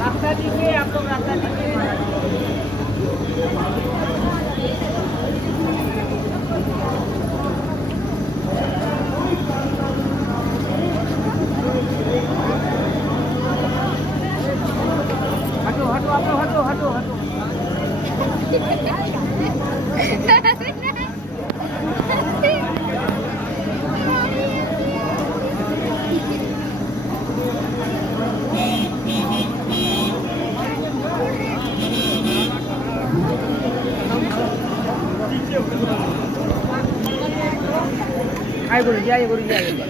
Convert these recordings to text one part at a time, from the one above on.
रास्ता दीजिए, आप लोग रास्ता दीजिए। हटो हटो आप लोग हटो हटो हटो। आइए गुरु जी, आइए गुरु जी, आइए।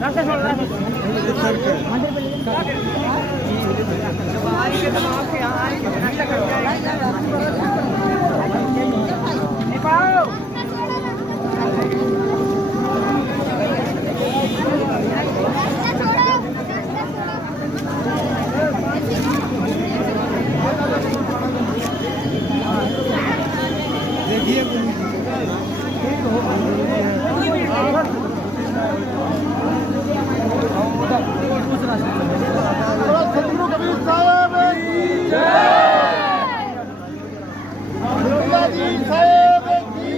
रास्ता छोड़ मंदिर पे देखिए सतगुरु कबीर साहब की जय, जी साहब की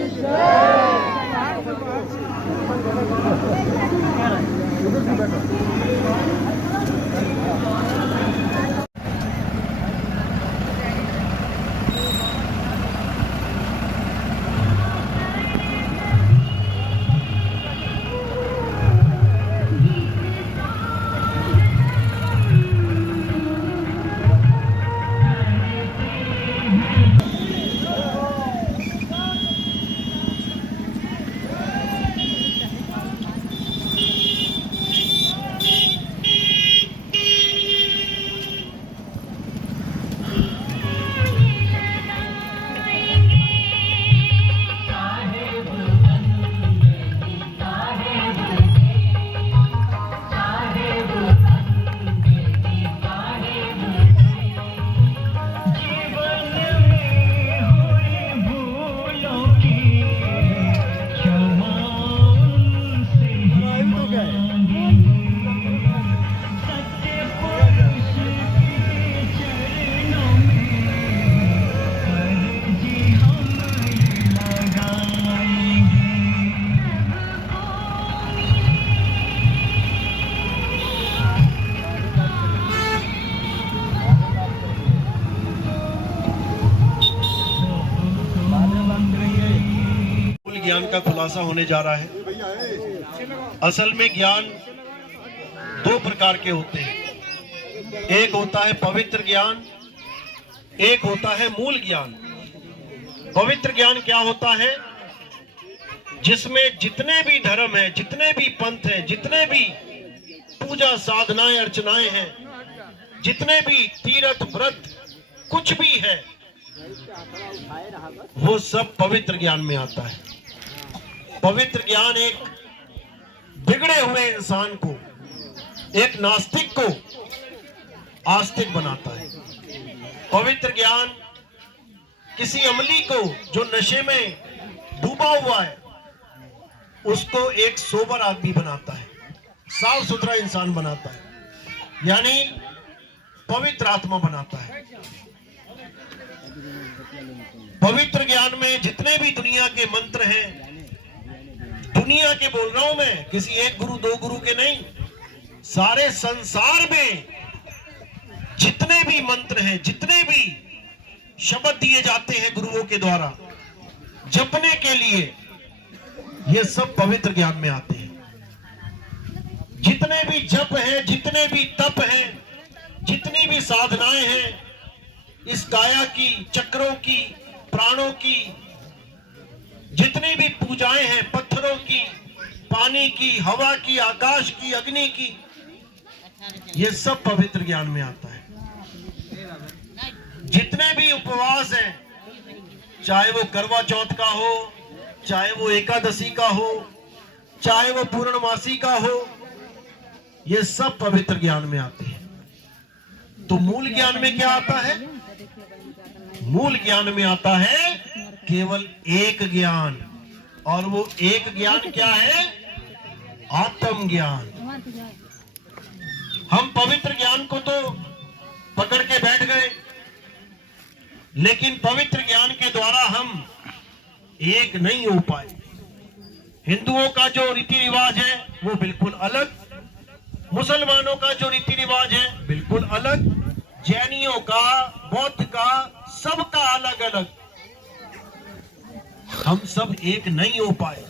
ज्ञान का खुलासा होने जा रहा है। असल में ज्ञान दो प्रकार के होते हैं, एक होता है पवित्र ज्ञान, एक होता है मूल ज्ञान। पवित्र ज्ञान क्या होता है? जिसमें जितने भी धर्म है, जितने भी पंथ है, जितने भी पूजा साधनाएं अर्चनाएं हैं, जितने भी तीर्थ व्रत कुछ भी है, वो सब पवित्र ज्ञान में आता है। पवित्र ज्ञान एक बिगड़े हुए इंसान को एक नास्तिक को आस्तिक बनाता है। पवित्र ज्ञान किसी अमली को जो नशे में डूबा हुआ है उसको एक सोबर आदमी बनाता है, साफ सुथरा इंसान बनाता है, यानी पवित्र आत्मा बनाता है। पवित्र ज्ञान में जितने भी दुनिया के मंत्र हैं, दुनिया के बोल रहा हूं मैं, किसी एक गुरु दो गुरु के नहीं, सारे संसार में जितने भी मंत्र हैं, जितने भी शब्द दिए जाते हैं गुरुओं के द्वारा जपने के लिए, ये सब पवित्र ज्ञान में आते हैं। जितने भी जप हैं, जितने भी तप हैं, जितनी भी साधनाएं हैं, इस काया की, चक्रों की, प्राणों की, जितनी भी पूजाएं हैं, पत्थरों की, पानी की, हवा की, आकाश की, अग्नि की, ये सब पवित्र ज्ञान में आता है। जितने भी उपवास हैं, चाहे वो करवा चौथ का हो, चाहे वो एकादशी का हो, चाहे वो पूर्णमासी का हो, ये सब पवित्र ज्ञान में आते हैं। तो मूल ज्ञान में क्या आता है? मूल ज्ञान में आता है केवल एक ज्ञान, और वो एक ज्ञान क्या है? आत्म ज्ञान। हम पवित्र ज्ञान को तो पकड़ के बैठ गए, लेकिन पवित्र ज्ञान के द्वारा हम एक नहीं हो पाए। हिंदुओं का जो रीति रिवाज है वो बिल्कुल अलग, मुसलमानों का जो रीति रिवाज है बिल्कुल अलग, जैनियों का, बौद्ध का, सबका अलग अलग। हम सब एक नहीं हो पाए,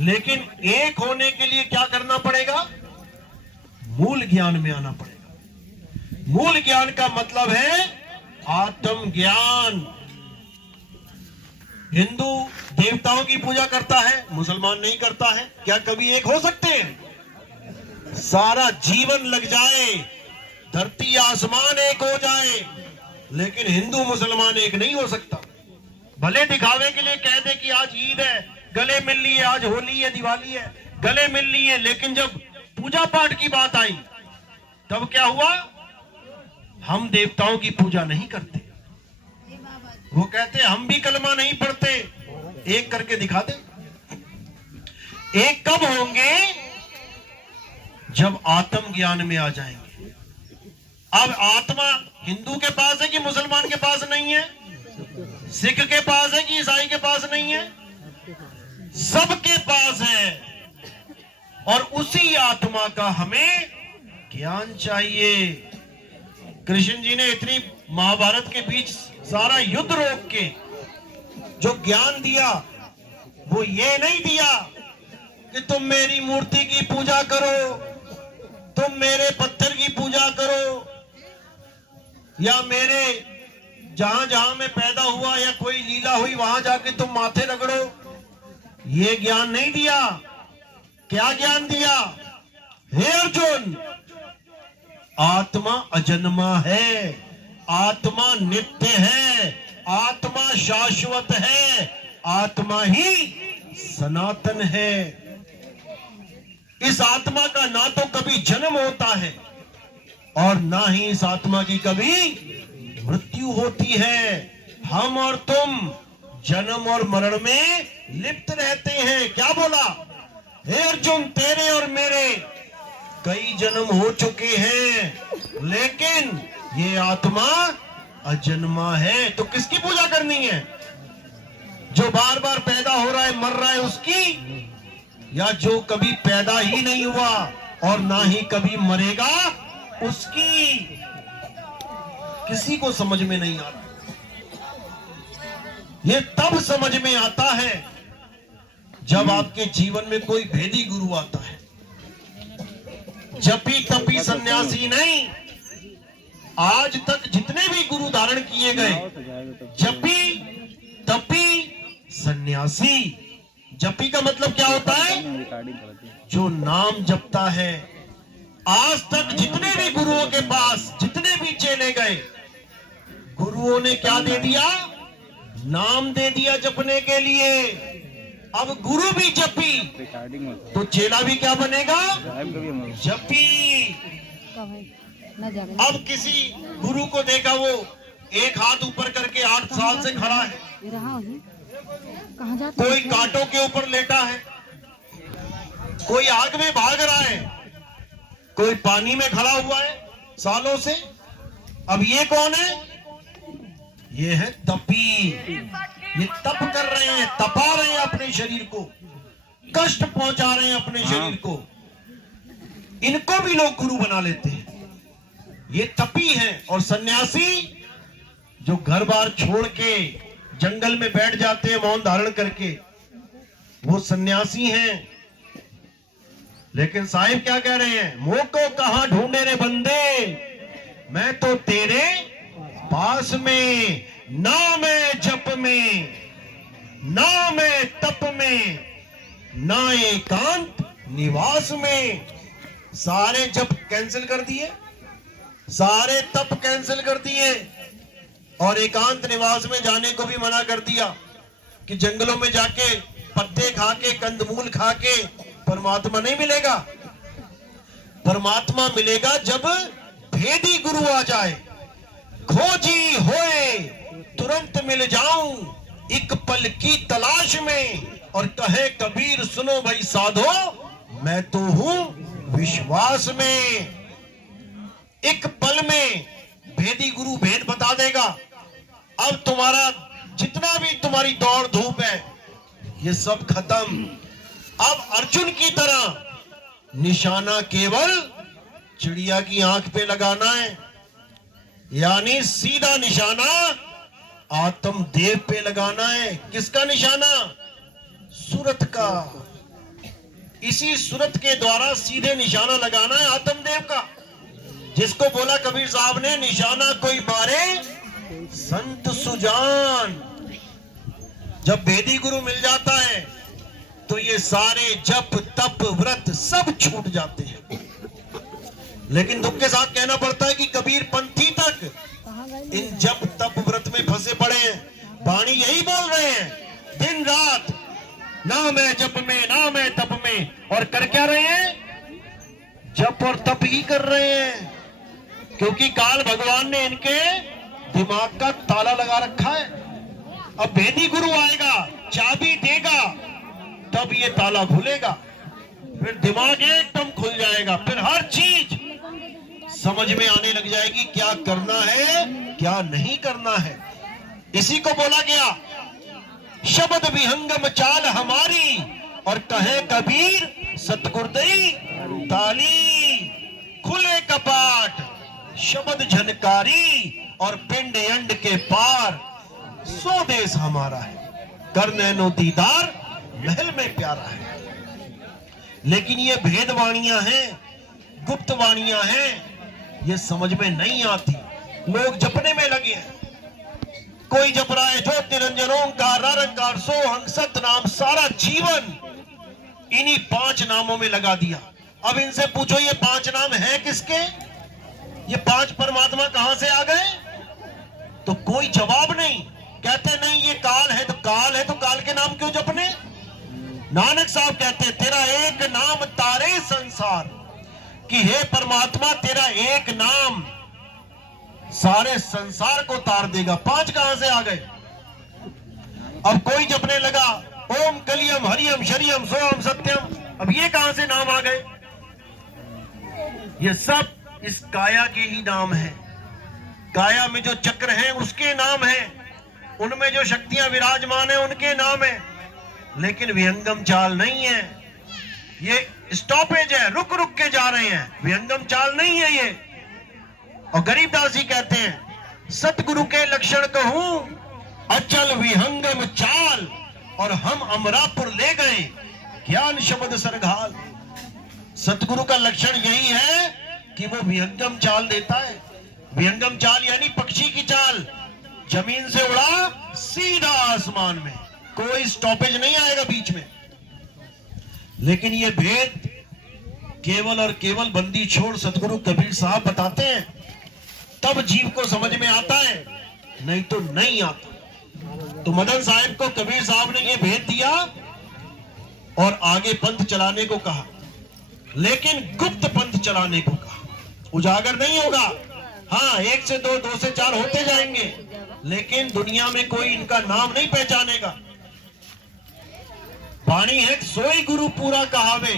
लेकिन एक होने के लिए क्या करना पड़ेगा? मूल ज्ञान में आना पड़ेगा। मूल ज्ञान का मतलब है आत्म ज्ञान। हिंदू देवताओं की पूजा करता है, मुसलमान नहीं करता है। क्या कभी एक हो सकते हैं? सारा जीवन लग जाए, धरती आसमान एक हो जाए, लेकिन हिंदू मुसलमान एक नहीं हो सकता। भले दिखावे के लिए कह दे कि आज ईद है, गले मिल लिए, आज होली है, दिवाली है, गले मिल लिए, लेकिन जब पूजा पाठ की बात आई तब क्या हुआ? हम देवताओं की पूजा नहीं करते। वो कहते हम भी कलमा नहीं पढ़ते। एक करके दिखा दे। एक कब होंगे? जब आत्म ज्ञान में आ जाएंगे। अब आत्मा हिंदू के पास है कि मुसलमान के पास नहीं है? सिख के पास है कि ईसाई के पास नहीं है? सबके पास है। और उसी आत्मा का हमें ज्ञान चाहिए। कृष्ण जी ने इतनी महाभारत के बीच सारा युद्ध रोक के जो ज्ञान दिया, वो ये नहीं दिया कि तुम मेरी मूर्ति की पूजा करो, तुम मेरे पत्थर की पूजा करो, या मेरे जहां जहां मैं पैदा हुआ या कोई लीला हुई वहां जाके तुम माथे रगड़ो। ये ज्ञान नहीं दिया। क्या ज्ञान दिया? हे अर्जुन, आत्मा अजन्मा है, आत्मा नित्य है, आत्मा शाश्वत है, आत्मा ही सनातन है। इस आत्मा का ना तो कभी जन्म होता है और ना ही इस आत्मा की कभी मृत्यु होती है। हम और तुम जन्म और मरण में लिप्त रहते हैं। क्या बोला? हे अर्जुन, तेरे और मेरे कई जन्म हो चुके हैं, लेकिन ये आत्मा अजन्मा है। तो किसकी पूजा करनी है? जो बार बार पैदा हो रहा है, मर रहा है, उसकी? या जो कभी पैदा ही नहीं हुआ और ना ही कभी मरेगा, उसकी? किसी को समझ में नहीं आ रहा। ये तब समझ में आता है जब आपके जीवन में कोई भेदी गुरु आता है। जपी तपी सन्यासी नहीं। आज तक जितने भी गुरु धारण किए गए, जपी तपी सन्यासी। जपी का मतलब क्या होता है? जो नाम जपता है। आज तक जितने भी गुरुओं के पास जितने भी चेले गए, गुरुओं ने क्या दे दिया? नाम दे दिया जपने के लिए। अब गुरु भी जपी तो चेला भी क्या बनेगा? जपी। अब किसी गुरु को देखा, वो एक हाथ ऊपर करके 8 साल से खड़ा है, कोई कांटों के ऊपर लेटा है, कोई आग में भाग रहा है, कोई पानी में खड़ा हुआ है सालों से। अब ये कौन है? ये है तपी। ये तप कर रहे हैं, तपा रहे हैं अपने शरीर को, कष्ट पहुंचा रहे हैं अपने शरीर को। इनको भी लोग गुरु बना लेते हैं। ये तपी हैं। और सन्यासी जो घर बार छोड़ के जंगल में बैठ जाते हैं मौन धारण करके, वो सन्यासी हैं। लेकिन साहिब क्या कह रहे हैं? मोह को कहां ढूंढे रे बंदे, मैं तो तेरे पास में, ना मैं जप में, ना मैं तप में, ना एकांत निवास में। सारे जप कैंसिल कर दिए, सारे तप कैंसिल कर दिए, और एकांत निवास में जाने को भी मना कर दिया कि जंगलों में जाके पत्ते खा के, कंदमूल खा के परमात्मा नहीं मिलेगा। परमात्मा मिलेगा जब भेदी गुरु आ जाए। खोजी होए तुरंत मिल जाऊं, एक पल की तलाश में। और कहे कबीर सुनो भाई साधो, मैं तो हूं विश्वास में। एक पल में भेदी गुरु भेद बता देगा। अब तुम्हारा जितना भी तुम्हारी दौड़ धूप है, ये सब खत्म। अब अर्जुन की तरह निशाना केवल चिड़िया की आंख पे लगाना है, यानी सीधा निशाना आत्मदेव पे लगाना है। किसका निशाना? सूरत का। इसी सूरत के द्वारा सीधे निशाना लगाना है आत्मदेव का, जिसको बोला कबीर साहब ने, निशाना कोई मारे संत सुजान। जब भेदी गुरु मिल जाता है तो ये सारे जप तप व्रत सब छूट जाते हैं। लेकिन दुख के साथ कहना पड़ता है कि कबीर पंथी तक इन जप तप व्रत में फंसे पड़े हैं। वाणी यही बोल रहे हैं दिन रात, ना मैं जप में, ना मैं तप में, और कर क्या रहे हैं? जप और तप ही कर रहे हैं। क्योंकि काल भगवान ने इनके दिमाग का ताला लगा रखा है। अब भेदी गुरु आएगा, चाबी देगा, तब ये ताला खुलेगा, फिर दिमाग एकदम खुल जाएगा, फिर हर चीज समझ में आने लग जाएगी, क्या करना है क्या नहीं करना है। इसी को बोला गया शब्द विहंगम चाल हमारी, और कहे कबीर सतगुरुदई ताली। खुले कपाट शब्द झनकारी, और पिंड अंड के पार सो देश हमारा है। कर नैनो दीदार महल में प्यारा है। लेकिन ये भेद वाणियां हैं, गुप्त वाणियां हैं, ये समझ में नहीं आती। लोग जपने में लगे हैं। कोई जप रहा है ज्योति निरंजन ओंकार निरंकार सोहं सतनाम, सारा जीवन इन्हीं 5 नामों में लगा दिया। अब इनसे पूछो ये 5 नाम है किसके? ये 5 परमात्मा कहां से आ गए? तो कोई जवाब नहीं। कहते नहीं ये काल है, तो काल है तो काल के नाम क्यों जपने? नानक साहब कहते तेरा एक नाम तारे संसार, कि हे परमात्मा तेरा एक नाम सारे संसार को तार देगा। 5 कहां से आ गए? अब कोई जपने लगा ओम कलियम हरियम शरियम सोम सत्यम, अब ये कहां से नाम आ गए? ये सब इस काया के ही नाम है। काया में जो चक्र हैं उसके नाम है, उनमें जो शक्तियां विराजमान है उनके नाम है। लेकिन विहंगम चाल नहीं है, ये स्टॉपेज है, रुक रुक के जा रहे हैं, विहंगम चाल नहीं है ये। और गरीबदास जी कहते हैं सतगुरु के लक्षण कहूं अचल विहंगम चाल, और हम अमरापुर ले गए ज्ञान शब्द सरघाल। सतगुरु का लक्षण यही है कि वो विहंगम चाल देता है। विहंगम चाल यानी पक्षी की चाल, जमीन से उड़ा सीधा आसमान में, कोई स्टॉपेज नहीं आएगा बीच में। लेकिन ये भेद केवल और केवल बंदी छोड़ सतगुरु कबीर साहब बताते हैं, तब जीव को समझ में आता है, नहीं तो नहीं आता। तो मदन साहब को कबीर साहब ने ये भेद दिया और आगे पंथ चलाने को कहा, लेकिन गुप्त पंथ चलाने को कहा। उजागर नहीं होगा, हाँ 1 से 2, 2 से 4 होते जाएंगे, लेकिन दुनिया में कोई इनका नाम नहीं पहचानेगा। वाणी है सोई गुरु पूरा कहावे,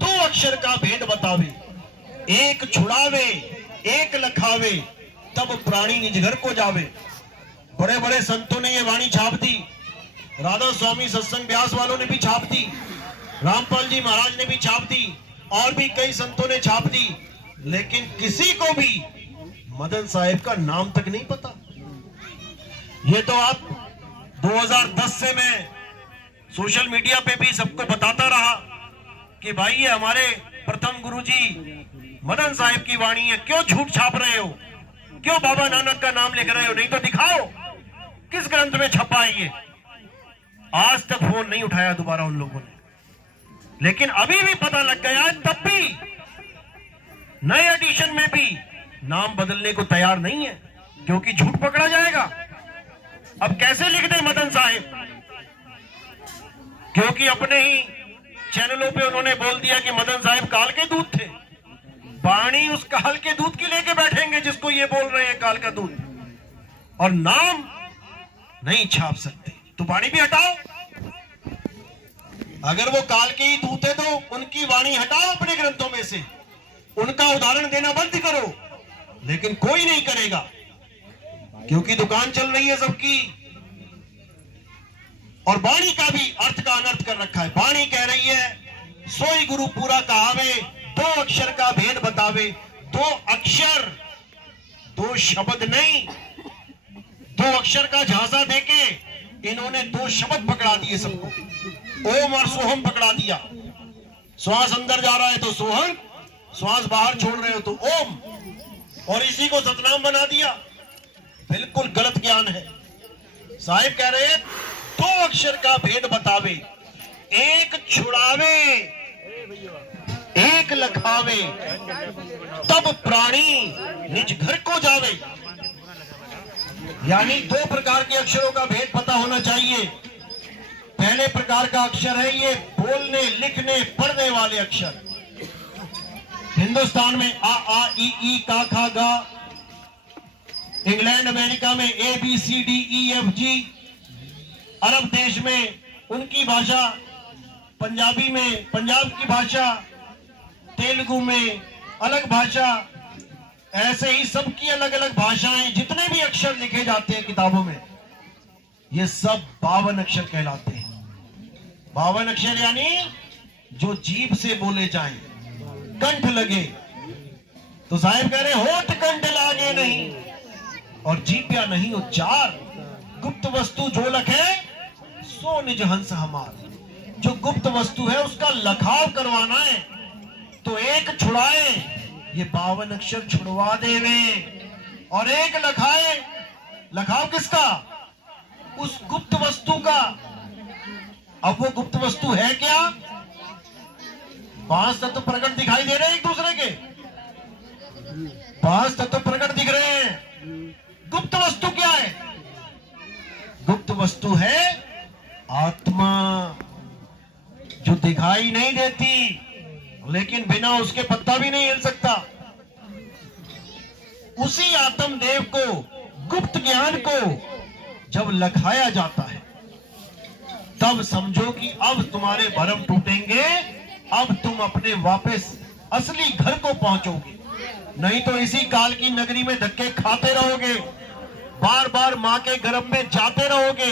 2 अक्षर का भेद बतावे, एक छुड़ावे एक लखावे, तब प्राणी निज घर को जावे। बड़े बड़े संतों ने ये वाणी छाप दी, राधा स्वामी सत्संग व्यास वालों ने भी छाप दी, रामपाल जी महाराज ने भी छाप दी, और भी कई संतों ने छाप दी, लेकिन किसी को भी मदन साहिब का नाम तक नहीं पता। ये तो आप 2010 से मैं सोशल मीडिया पे भी सबको बताता रहा कि भाई ये हमारे प्रथम गुरुजी मदन साहिब की वाणी है, क्यों झूठ छाप रहे हो, क्यों बाबा नानक का नाम लिख रहे हो, नहीं तो दिखाओ किस ग्रंथ में छपा है ये। आज तक फोन नहीं उठाया दोबारा उन लोगों ने, लेकिन अभी भी पता लग गया है, तब भी नए एडिशन में भी नाम बदलने को तैयार नहीं है, क्योंकि झूठ पकड़ा जाएगा। अब कैसे लिख दे मदन साहिब, क्योंकि अपने ही चैनलों पे उन्होंने बोल दिया कि मदन साहिब काल के दूध थे। वाणी उस काल के दूध की लेके बैठेंगे जिसको ये बोल रहे हैं काल का दूध, और नाम नहीं छाप सकते, तो वाणी भी हटाओ। अगर वो काल के ही दूत है तो उनकी वाणी हटाओ अपने ग्रंथों में से, उनका उदाहरण देना बंद करो, लेकिन कोई नहीं करेगा, क्योंकि दुकान चल रही है सबकी। और वाणी का भी अर्थ का अनर्थ कर रखा है। वाणी कह रही है सोई गुरु पूरा कहावे, 2 अक्षर का भेद बतावे। 2 अक्षर, 2 शब्द नहीं, 2 अक्षर का झांसा देके इन्होंने 2 शब्द पकड़ा दिए सबको, ओम और सोहम पकड़ा दिया। श्वास अंदर जा रहा है तो सोहम, श्वास बाहर छोड़ रहे हो तो ओम, और इसी को सतनाम बना दिया। बिल्कुल गलत ज्ञान है। साहिब कह रहे हैं 2 अक्षर का भेद बतावे, एक छुड़ावे एक लखावे, तब प्राणी निज घर को जावे। यानी 2 प्रकार के अक्षरों का भेद पता होना चाहिए। पहले प्रकार का अक्षर है ये बोलने लिखने पढ़ने वाले अक्षर। हिंदुस्तान में आ ई ई का खा गा, इंग्लैंड अमेरिका में A B C D E F G, अरब देश में उनकी भाषा, पंजाबी में पंजाब की भाषा, तेलुगु में अलग भाषा, ऐसे ही सबकी अलग अलग भाषाएं। जितने भी अक्षर लिखे जाते हैं किताबों में, ये सब 52 अक्षर कहलाते हैं। 52 अक्षर यानी जो जीभ से बोले जाएं, कंठ लगे। तो साहिब कह रहे होठ कंठ लागे नहीं, और जीभ नहीं उच्चार। गुप्त वस्तु जो लखे सो निज हंस हमार। जो गुप्त वस्तु है उसका लखाव करवाना है तो एक छुड़ाए, ये 52 अक्षर छुड़वा देवे, और एक लखाए। लखाव किसका? उस गुप्त वस्तु का। अब वो गुप्त वस्तु है क्या? 5 तत्व प्रकट दिखाई दे रहे हैं एक दूसरे के, 5 तत्व प्रकट दिख रहे हैं। गुप्त वस्तु क्या है? गुप्त वस्तु है आत्मा, जो दिखाई नहीं देती, लेकिन बिना उसके पत्ता भी नहीं हिल सकता। उसी आत्म देव को, गुप्त ज्ञान को जब लखाया जाता है, तब समझो कि अब तुम्हारे भरम टूटेंगे, अब तुम अपने वापस असली घर को पहुंचोगे। नहीं तो इसी काल की नगरी में धक्के खाते रहोगे, बार बार मां के गर्भ में जाते रहोगे।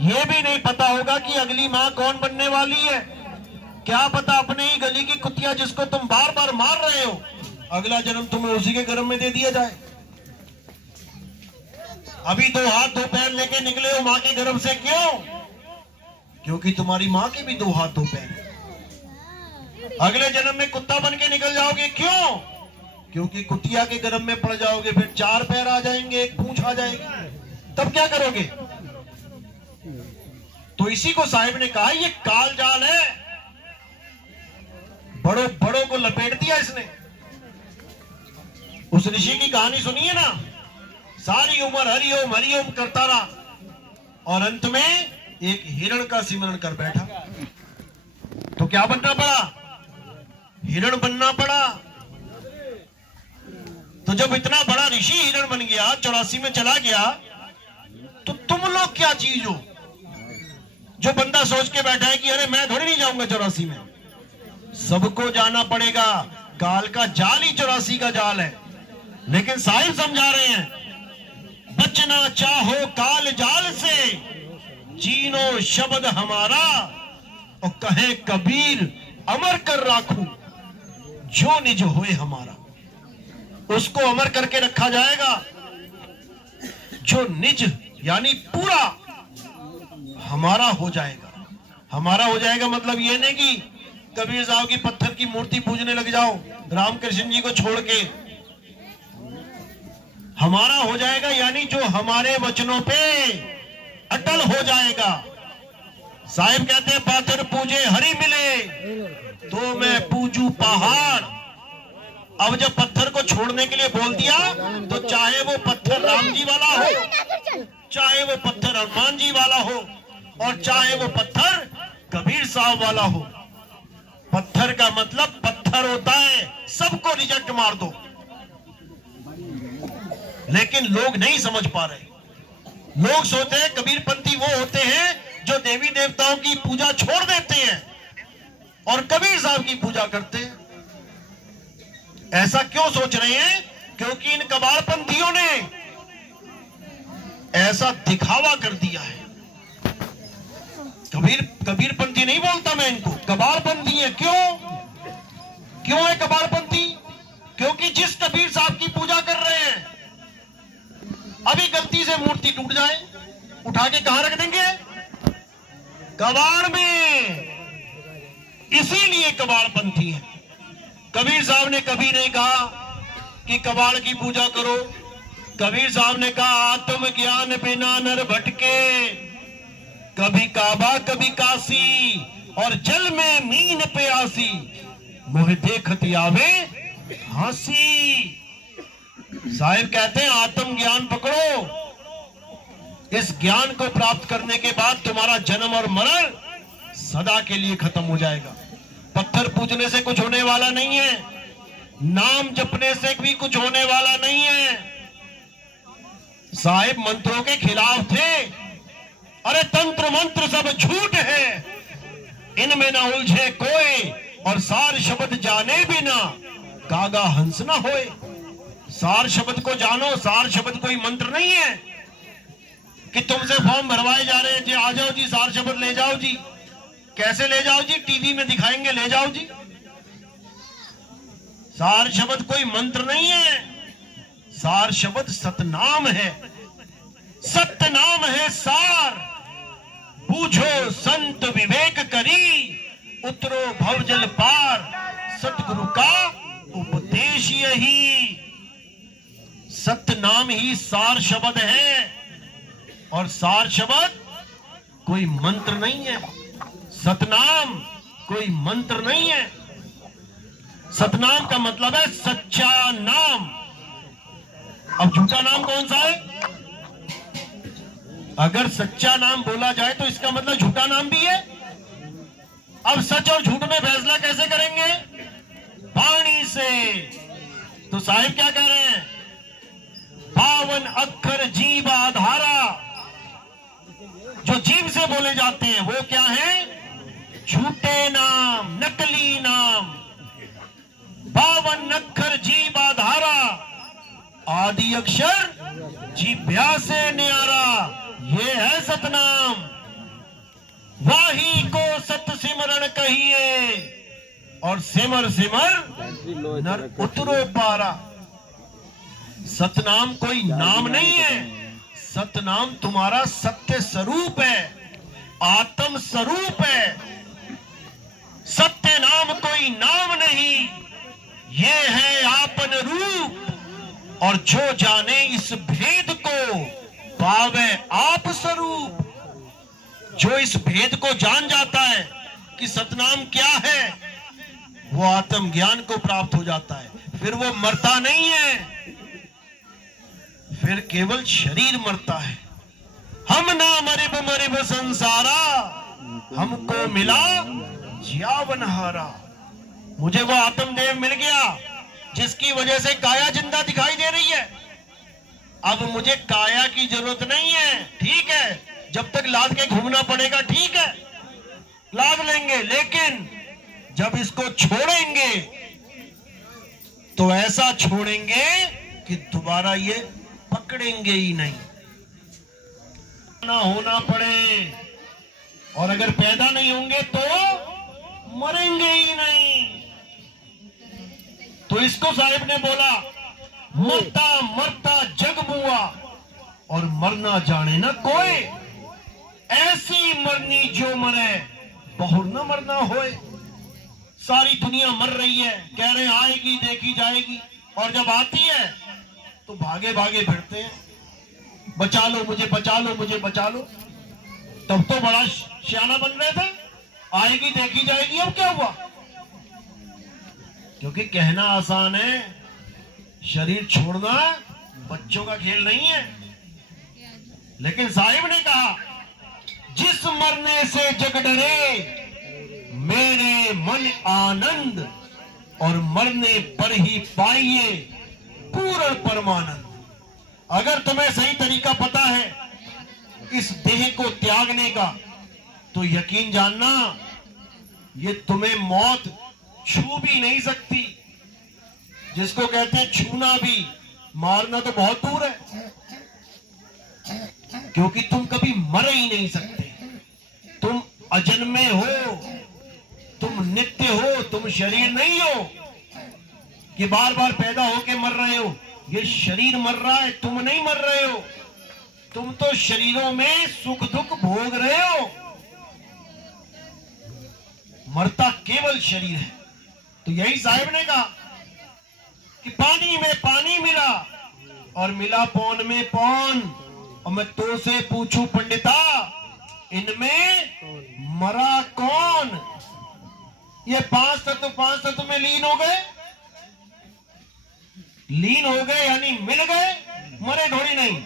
यह भी नहीं पता होगा कि अगली मां कौन बनने वाली है। क्या पता अपने ही गली की कुतिया जिसको तुम बार बार मार रहे हो, अगला जन्म तुम्हें उसी के गर्भ में दे दिया जाए। अभी 2 हाथ 2 पैर लेके निकले हो मां के गर्भ से, क्यों? क्योंकि तुम्हारी मां के भी 2 हाथ 2 पैर हैं। अगले जन्म में कुत्ता बन के निकल जाओगे, क्यों? क्योंकि कुतिया के गर्भ में पड़ जाओगे, फिर 4 पैर आ जाएंगे, 1 पूंछ आ जाएगी, तब क्या करोगे? तो इसी को साहिब ने कहा ये काल जाल है, बड़ों बड़ों को लपेट दिया इसने। उस ऋषि की कहानी सुनिए ना, सारी उम्र हरिओम हरिओम करता रहा और अंत में एक हिरण का सिमरण कर बैठा। क्या बनना पड़ा? हिरण बनना पड़ा। तो जब इतना बड़ा ऋषि हिरण बन गया, 84 में चला गया, तो तुम लोग क्या चीज हो जो बंदा सोच के बैठा है कि अरे मैं थोड़ी नहीं जाऊंगा 84 में। सबको जाना पड़ेगा। काल का जाल ही 84 का जाल है। लेकिन साहिब समझा रहे हैं, बचना चाहो काल जाल से, जीनो शब्द हमारा, और कहे कबीर अमर कर राखू, जो निज होए हमारा। उसको अमर करके रखा जाएगा जो निज यानी पूरा हमारा हो जाएगा। हमारा हो जाएगा मतलब ये नहीं कि कबीर साहब की पत्थर की मूर्ति पूजने लग जाओ रामकृष्ण जी को छोड़ के। हमारा हो जाएगा यानी जो हमारे वचनों पे अटल हो जाएगा। साहिब कहते हैं पाथर पूजे हरि मिले, तो मैं पूजू पहाड़। अब जब पत्थर को छोड़ने के लिए बोल दिया, तो चाहे वो पत्थर राम जी वाला हो, चाहे वो पत्थर हनुमान जी वाला हो, और चाहे वो पत्थर कबीर साहब वाला हो। पत्थर का मतलब पत्थर होता है, सबको रिजेक्ट मार दो। लेकिन लोग नहीं समझ पा रहे। लोग सोचते हैं कबीरपंथी वो होते हैं जो देवी देवताओं की पूजा छोड़ देते हैं और कबीर साहब की पूजा करते हैं। ऐसा क्यों सोच रहे हैं? क्योंकि इन कबाड़पंथियों ने ऐसा दिखावा कर दिया है। कबीरपंथी नहीं बोलता मैं इनको, कबाड़पंथी है। क्यों है कबाड़पंथी? क्योंकि जिस कबीर साहब की पूजा कर रहे हैं, अभी गलती से मूर्ति टूट जाए, उठा के कहां रख देंगे? कबाड़ में। इसीलिए कबाड़पंथी है। कबीर साहब ने कभी नहीं कहा कि कबाड़ की पूजा करो। कबीर साहब ने कहा आत्म ज्ञान बिना नर भटके, कभी काबा कभी काशी, और जल में मीन प्यासी, मोह देखत आवे हंसी। साहिब कहते हैं आत्म ज्ञान पकड़ो। इस ज्ञान को प्राप्त करने के बाद तुम्हारा जन्म और मरण सदा के लिए खत्म हो जाएगा। पत्थर पूजने से कुछ होने वाला नहीं है, नाम जपने से भी कुछ होने वाला नहीं है। साहिब मंत्रों के खिलाफ थे। अरे तंत्र मंत्र सब झूठ है, इनमें ना उलझे कोई, और सार शब्द जाने बिना कागा हंस ना होए। सार शब्द को जानो। सार शब्द कोई मंत्र नहीं है कि तुमसे फॉर्म भरवाए जा रहे हैं जी, आ जाओ जी सार शब्द ले जाओ जी। कैसे ले जाओ जी? टीवी में दिखाएंगे, ले जाओ जी। सार शब्द कोई मंत्र नहीं है। सार शब्द सतनाम है। सत्य नाम है सार। बूझो संत विवेक करी, उतरो भवजल पार, सतगुरु का उपदेश यही। सत्य नाम ही सार शब्द है, और सार शब्द कोई मंत्र नहीं है। सतनाम कोई मंत्र नहीं है। सतनाम का मतलब है सच्चा नाम। अब झूठा नाम कौन सा है? अगर सच्चा नाम बोला जाए तो इसका मतलब झूठा नाम भी है। अब सच और झूठ में फैसला कैसे करेंगे? वाणी से। तो साहिब क्या कह रहे हैं? 52 अक्षर जीव आधारा। जो जीव से बोले जाते हैं वो क्या है? झूठे नाम, नकली नाम। 52 अक्षर जीव आधारा, आदि अक्षर जीभ्या से न्यारा, ये है सतनाम। वाही को सत सिमरण कहिए, और सिमर सिमर नर उतरो पारा। सतनाम कोई नाम नहीं है। सतनाम तुम्हारा सत्य स्वरूप है, आत्म स्वरूप है। सत्य नाम कोई नाम नहीं, ये है आपन रूप। और जो जाने इस भेद को, पावे आप स्वरूप। जो इस भेद को जान जाता है कि सतनाम क्या है, वो आत्म ज्ञान को प्राप्त हो जाता है। फिर वो मरता नहीं है, फिर केवल शरीर मरता है। हम ना मरिब मरिब संसारा, हमको मिला ज्यावनहारा। मुझे वो आत्मदेव मिल गया जिसकी वजह से काया जिंदा दिखाई दे रही है। अब मुझे काया की जरूरत नहीं है। ठीक है, जब तक लाद के घूमना पड़ेगा ठीक है, लाद लेंगे, लेकिन जब इसको छोड़ेंगे तो ऐसा छोड़ेंगे कि दोबारा ये पकड़ेंगे ही नहीं। ना होना पड़े, और अगर पैदा नहीं होंगे तो मरेंगे ही नहीं। तो इसको साहिब ने बोला, मरता मरता जग बुआ और मरना जाने ना कोई, ऐसी मरनी जो मरे बहुर न मरना होए। सारी दुनिया मर रही है, कह रहे आएगी देखी जाएगी, और जब आती है तो भागे भागे फिरते हैं, बचा लो मुझे, बचा लो मुझे, बचा लो। तब तो बड़ा सियाना बन रहे थे, आएगी देखी जाएगी। अब क्या हुआ? क्योंकि कहना आसान है, शरीर छोड़ना बच्चों का खेल नहीं है। लेकिन साहिब ने कहा, जिस मरने से जग डरे मेरे मन आनंद, और मरने पर ही पाइए पूर्ण परमानंद। अगर तुम्हें सही तरीका पता है इस देह को त्यागने का, तो यकीन जानना ये तुम्हें मौत छू भी नहीं सकती। जिसको कहते हैं छूना भी, मारना तो बहुत दूर है, क्योंकि तुम कभी मर ही नहीं सकते। तुम अजन्मे हो, तुम नित्य हो, तुम शरीर नहीं हो कि बार बार पैदा होके मर रहे हो। ये शरीर मर रहा है, तुम नहीं मर रहे हो। तुम तो शरीरों में सुख दुख भोग रहे हो, मरता केवल शरीर है। तो यही साहिब ने कहा कि पानी में पानी मिला और मिला पौन में पौन, और मैं तो से पूछूं पंडिता, इनमें मरा कौन? ये पांच तत्व में लीन हो गए, लीन हो गए यानी मिल गए, मरे थोड़ी नहीं।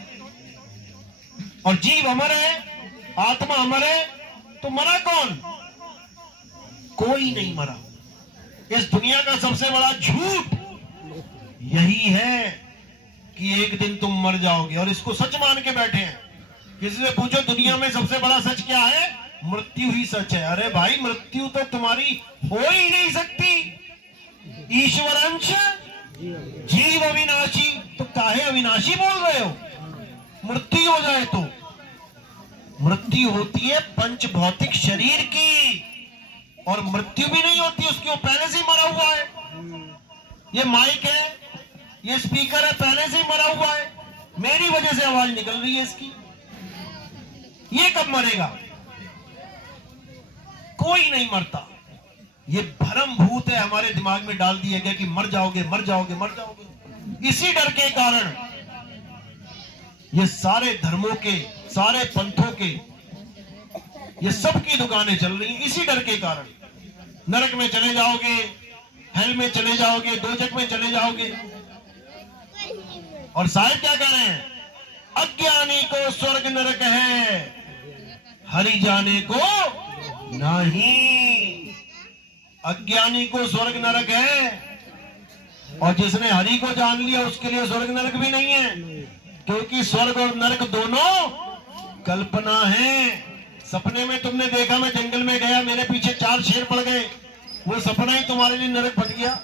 और जीव अमर है, आत्मा अमर है, तो मरा कौन? कोई नहीं मरा। इस दुनिया का सबसे बड़ा झूठ यही है कि एक दिन तुम मर जाओगे, और इसको सच मान के बैठे हैं। किसी से पूछो दुनिया में सबसे बड़ा सच क्या है? मृत्यु ही सच है। अरे भाई, मृत्यु तो तुम्हारी हो ही नहीं सकती। ईश्वर अंश जीव अविनाशी, तो काहे अविनाशी बोल रहे हो? मृत्यु हो जाए तो मृत्यु होती है पंच भौतिक शरीर की, और मृत्यु भी नहीं होती उसकी, वो पहले से ही मरा हुआ है। ये माइक है, ये स्पीकर है, पहले से ही मरा हुआ है। मेरी वजह से आवाज निकल रही है इसकी। ये कब मरेगा? कोई नहीं मरता। ये भ्रम भूत है हमारे दिमाग में डाल दिया गया कि मर जाओगे मर जाओगे मर जाओगे। इसी डर के कारण ये सारे धर्मों के, सारे पंथों के, ये सब की दुकानें चल रही हैं इसी डर के कारण। नरक में चले जाओगे, हेल में चले जाओगे, दोजख में चले जाओगे। और साहिब क्या कह रहे हैं? अज्ञानी को स्वर्ग नरक है, हरि जाने को नहीं। अज्ञानी को स्वर्ग नरक है, और जिसने हरि को जान लिया उसके लिए स्वर्ग नरक भी नहीं है, क्योंकि स्वर्ग और नरक दोनों कल्पना है। सपने में तुमने देखा मैं जंगल में गया, मेरे पीछे 4 शेर पड़ गए, वो सपना ही तुम्हारे लिए नरक बन गया।